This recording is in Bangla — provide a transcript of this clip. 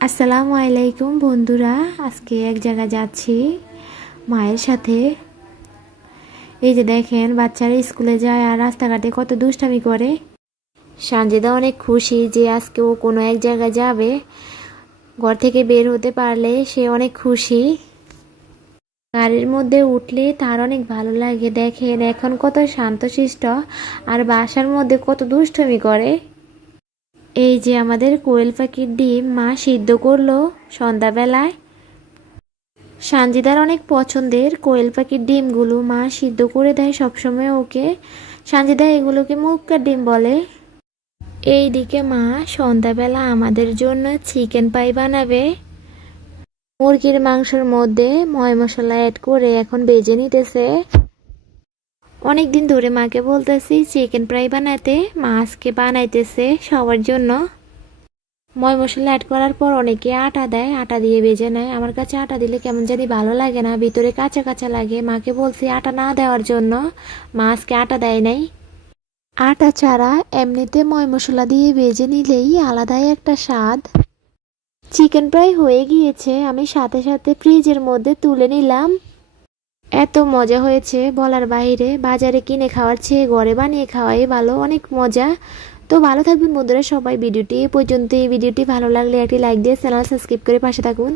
আসসালামু আলাইকুম বন্ধুরা, আজকে এক জায়গায় যাচ্ছি মায়ের সাথে। এই যে দেখেন, বাচ্চারা স্কুলে যায় আর রাস্তাঘাটে কত দুষ্টামি করে। সানজিদা অনেক খুশি যে আজকে ও কোনো এক জায়গায় যাবে, ঘর থেকে বের হতে পারলে সে অনেক খুশি। গাড়ির মধ্যে উঠলে তার অনেক ভালো লাগে। দেখেন এখন কত শান্তশিষ্ট আর বাসার মধ্যে কত দুষ্টুমি করে। এই যে আমাদের কোয়েল পাখির ডিম মা সিদ্ধ করলো সন্ধ্যাবেলায়। সানজিদার অনেক পছন্দের কোয়েল পাখির ডিমগুলো মা সিদ্ধ করে দেয় সবসময় ওকে। সানজিদা এগুলোকে মুক্কার ডিম বলে। এই দিকে মা সন্ধ্যাবেলা আমাদের জন্য চিকেন পাই বানাবে। মুরগির মাংসের মধ্যে ময় মশলা অ্যাড করে এখন ভেজে নিতেছে। অনেক দিন ধরে মাকে বলতেছি চিকেন ফ্রাই বানাতে, মা আজকে বানাইতেছে সবার জন্য। ময় মশলা অ্যাড করার পর অনেকে আটা দেয়, আটা দিয়ে ভেজে নেয়। আমার কাছে আটা দিলে কেমন জানি ভালো লাগে না, ভিতরে কাঁচা কাঁচা লাগে। মাকে বলছি আটা না দেওয়ার জন্য, মা আজকে আটা দেয় নাই। আটা ছাড়া এমনিতে ময় মশলা দিয়ে ভেজে নিলেই আলাদাই একটা স্বাদ। চিকেন ফ্রাই হয়ে গিয়েছে, আমি সাথে সাথে ফ্রিজের মধ্যে তুলে নিলাম। এত মজা হয়েছে বলার বাইরে। বাজারে কিনে খাওয়ার চেয়ে ঘরে বানিয়ে খাওয়াই ভালো, অনেক মজা। তো ভালো থাকবেন বন্ধুরা সবাই। ভিডিওটি এ পর্যন্ত। এই ভিডিওটি ভালো লাগলে একটি লাইক দিয়ে চ্যানেল সাবস্ক্রাইব করে পাশে থাকুন।